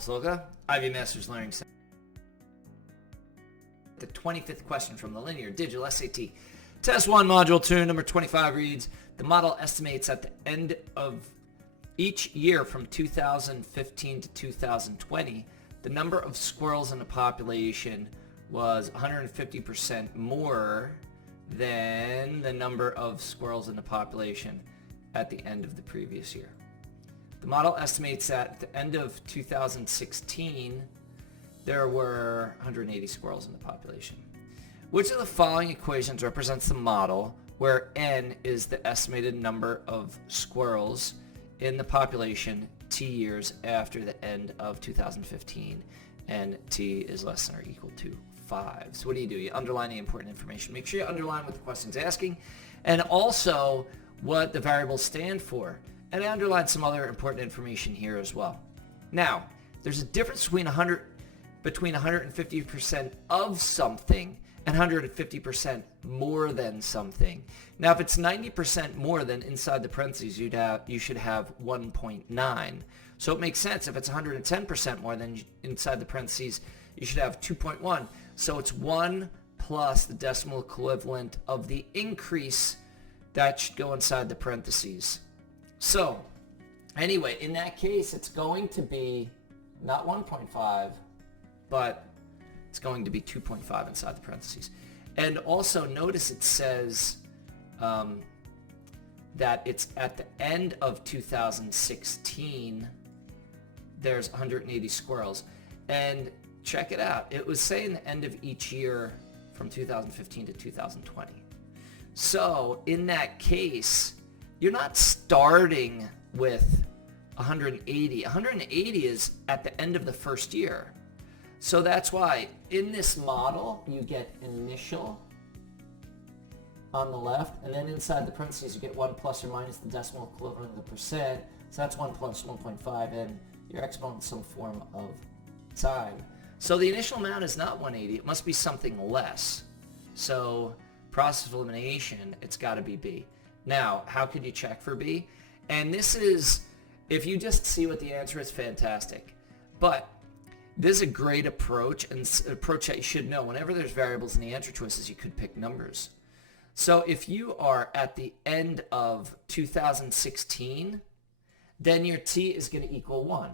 Sloka, IB Masters Learning Center. The 25th question from the Linear Digital SAT. Test 1, Module 2, number 25 reads, the model estimates at the end of each year from 2015 to 2020, the number of squirrels in the population was 150% more than the number of squirrels in the population at the end of the previous year. The model estimates that at the end of 2016, there were 180 squirrels in the population. Which of the following equations represents the model where n is the estimated number of squirrels in the population t years after the end of 2015 and t is less than or equal to 5? So what do? You underline the important information. Make sure you underline what the question's asking and also what the variables stand for. And I underlined some other important information here as well. Now, there's a difference between 150% of something and 150% more than something. Now, if it's 90% more than inside the parentheses, you should have 1.9. So it makes sense. If it's 110% more than inside the parentheses, you should have 2.1. So it's 1 plus the decimal equivalent of the increase that should go inside the parentheses. So anyway, in that case, it's going to be not 1.5, but it's going to be 2.5 inside the parentheses. And also notice it says that it's at the end of 2016, there's 180 squirrels. And check it out. It was saying the end of each year from 2015 to 2020. So in that case, you're not starting with 180. 180 is at the end of the first year. So that's why in this model, you get initial on the left, and then inside the parentheses, you get 1 plus or minus the decimal equivalent of the percent. So that's 1 plus 1.5, and your exponent in some form of time. So the initial amount is not 180. It must be something less. So process of elimination, it's got to be B. Now, how could you check for B? And this is, if you just see what the answer is, fantastic. But this is a great approach, and an approach that you should know. Whenever there's variables in the answer choices, you could pick numbers. So if you are at the end of 2016, then your t is going to equal 1.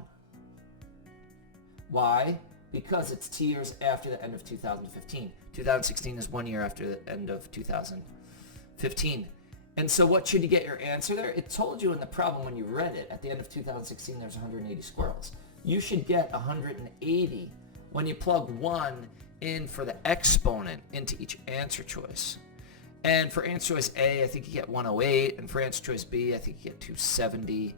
Why? Because it's t years after the end of 2015. 2016 is 1 year after the end of 2015. And so what should you get your answer there? It told you in the problem when you read it, at the end of 2016, there's 180 squirrels. You should get 180 when you plug 1 in for the exponent into each answer choice. And for answer choice A, I think you get 108, and for answer choice B, I think you get 270.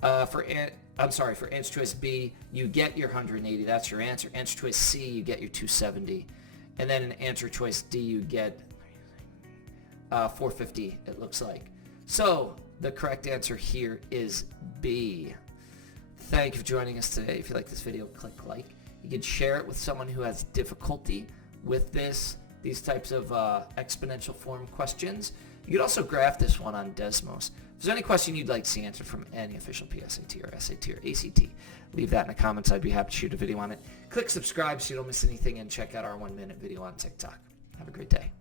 For answer choice B, you get your 180, that's your answer. Answer choice C, you get your 270. And then in answer choice D, you get 450, it looks like. So the correct answer here is B. Thank you for joining us today. If you like this video, click like. You can share it with someone who has difficulty with these types of exponential form questions. You could also graph this one on Desmos. If there's any question you'd like to see answered from any official PSAT or SAT or ACT, leave that in the comments. I'd be happy to shoot a video on it. Click subscribe so you don't miss anything, and check out our 1-minute video on TikTok. Have a great day.